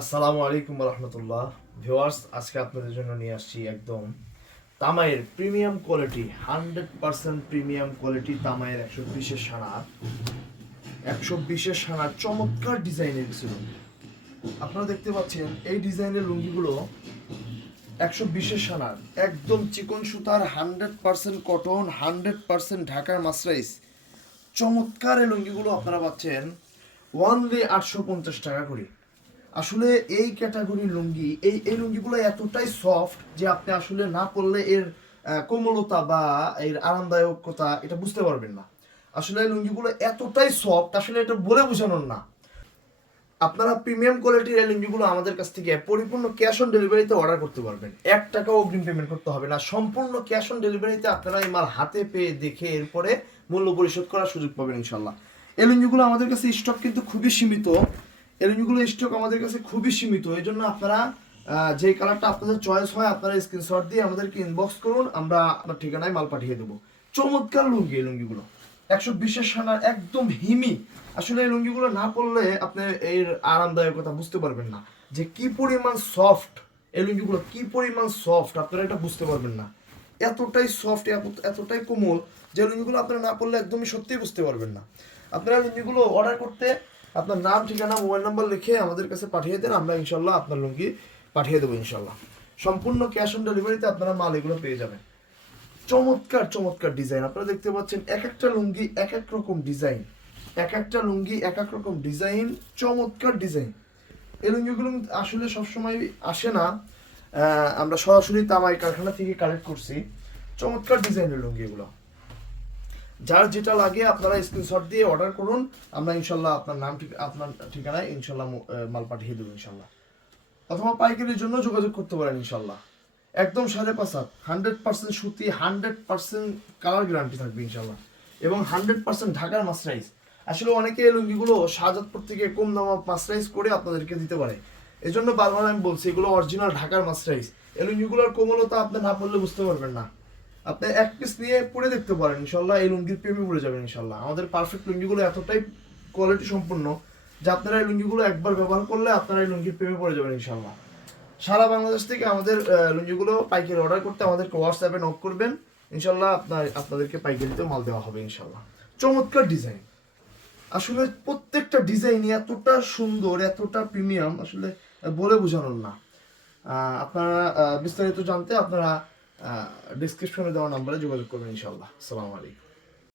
আসসালামু আলাইকুম রহমতুল্লাহ ভিউয়ার্স, আজকে আপনাদের জন্য নিয়ে আসছি একদম তামাইয়ের প্রিমিয়াম কোয়ালিটি 100% প্রিমিয়াম কোয়ালিটি তামাইয়ের 120-এর সানার চমৎকার ডিজাইনের কিছু লুঙ্গি। আপনারা দেখতে পাচ্ছেন এই ডিজাইনের লুঙ্গিগুলো 120-এর সানার একদম চিকন সুতার 100% কটন 100% ঢাকার মাসরাইজ চমৎকার এই লুঙ্গিগুলো আপনারা পাচ্ছেন ওয়ানলি 850 টাকা করে। আসলে এই ক্যাটাগরির লুঙ্গি এই লুঙ্গিগুলো এতটাই সফট যে আপনি আসলে না পরলে এর কোমলতা বা এর আরামদায়কতা এটা বুঝতে পারবেন না। আসলে এই লুঙ্গিগুলো এতটাই সফট, আসলে এটা বলে বোঝানোর না। আপনারা প্রিমিয়াম কোয়ালিটির এই লুঙ্গিগুলো আমাদের কাছ থেকে পরিপূর্ণ ক্যাশ অন ডেলিভারিতে অর্ডার করতে পারবেন। 1 টাকাও অগ্রিম পেমেন্ট করতে হবে না, সম্পূর্ণ ক্যাশ অন ডেলিভারিতে আপনারা এই মাল হাতে পেয়ে দেখে এরপরে মূল্য পরিশোধ করার সুযোগ পাবেন ইনশাল্লাহ। এই লুঙ্গিগুলো আমাদের কাছে স্টক কিন্তু খুবই সীমিত। এই লুঙ্গিগুলো স্টক আমাদের কাছে খুবই সীমিত, এই জন্য আপনারা যে কালারটা আপনাদের চয়েস হয় আপনারা স্ক্রিনশট দিয়ে আমাদেরকে ইনবক্স করুন, আমরা আপনার ঠিকানায় মাল পাঠিয়ে দেবো। চমৎকার লুঙ্গি এই লুঙ্গিগুলো 120-এর সানার একদম হিমি। আসলে এই লুঙ্গিগুলো না পরলে আপনি এর আরামদায়কতা বুঝতে পারবেন না, যে কি পরিমাণ সফট এই লুঙ্গিগুলো, কি পরিমাণ সফট আপনারা এটা বুঝতে পারবেন না। এতটাই সফট, এতটাই কোমল যে লুঙ্গিগুলো আপনারা না পরলে একদমই সত্যিই বুঝতে পারবেন না। আপনারা লুঙ্গিগুলো অর্ডার করতে আপনার নাম, ঠিকানা, মোবাইল নাম্বার লিখে আমাদের কাছে পাঠিয়ে দেন, আমরা ইনশাল্লাহ আপনার লুঙ্গি পাঠিয়ে দেবো ইনশাল্লাহ। সম্পূর্ণ ক্যাশ অন ডেলিভারিতে আপনারা মাল এগুলো পেয়ে যাবেন। চমৎকার চমৎকার ডিজাইন আপনারা দেখতে পাচ্ছেন, এক একটা লুঙ্গি এক এক রকম ডিজাইন, এক একটা লুঙ্গি এক এক রকম ডিজাইন, চমৎকার ডিজাইন। এই লুঙ্গিগুলো আসলে সবসময় আসে না, আমরা সরাসরি তামাই কারখানা থেকে কালেক্ট করছি। চমৎকার ডিজাইনের লুঙ্গি এগুলো, যার যেটা লাগে আপনারা স্ক্রিনশট দিয়ে অর্ডার করুন, আমরা ইনশাল্লাহ আপনার নাম আপনার ঠিকানায় ইনশাল্লাহ মাল পাঠিয়ে দেবো ইনশাল্লাহ। অথবা পাইকারির জন্য যোগাযোগ করতে পারেন ইনশাল্লাহ। একদম 5.5 100% সুতি, 100% কালার গ্যারান্টি থাকবে ইনশাল্লাহ, এবং 100% ঢাকার মাসরাইজ। আসলে অনেকে এই লুঙ্গিগুলো শাহজাদপুর থেকে কম দামে মাসরাইজ করে আপনাদেরকে দিতে পারে, এই জন্য বারবার আমি বলছি এগুলো অরিজিনাল ঢাকার মাসরাইজ। এই লুঙ্গিগুলোর কোমলতা আপনি না পড়লে বুঝতে পারবেন না। আপনি এক পিস নিয়ে পরে দেখতে পারেন, ইনশাল্লাহ এই লুঙ্গির প্রেমে পড়ে যাবেন ইনশাল্লাহ। আমাদের পারফেক্ট লুঙ্গিগুলো এতটাই কোয়ালিটি সম্পন্ন যে আপনারা এই লুঙ্গিগুলো একবার ব্যবহার করলে আপনারা এই লুঙ্গির প্রেমে পড়ে যাবেন ইনশাল্লাহ। সারা বাংলাদেশ থেকে আমাদের লুঙ্গিগুলো পাইকারি অর্ডার করতে আমাদেরকে হোয়াটসঅ্যাপে নক করবেন, ইনশাল্লাহ আপনাদেরকে পাইকারিতেও মাল দেওয়া হবে ইনশাল্লাহ। চমৎকার ডিজাইন, আসলে প্রত্যেকটা ডিজাইনই এতটা সুন্দর, এতটা প্রিমিয়াম, আসলে বলে বোঝানোর না। আপনারা বিস্তারিত জানতে আপনারা ডিসক্রিপশনে দেওয়া নাম্বারে যোগাযোগ করবেন ইনশাল্লাহ। আসসালামু আলাইকুম।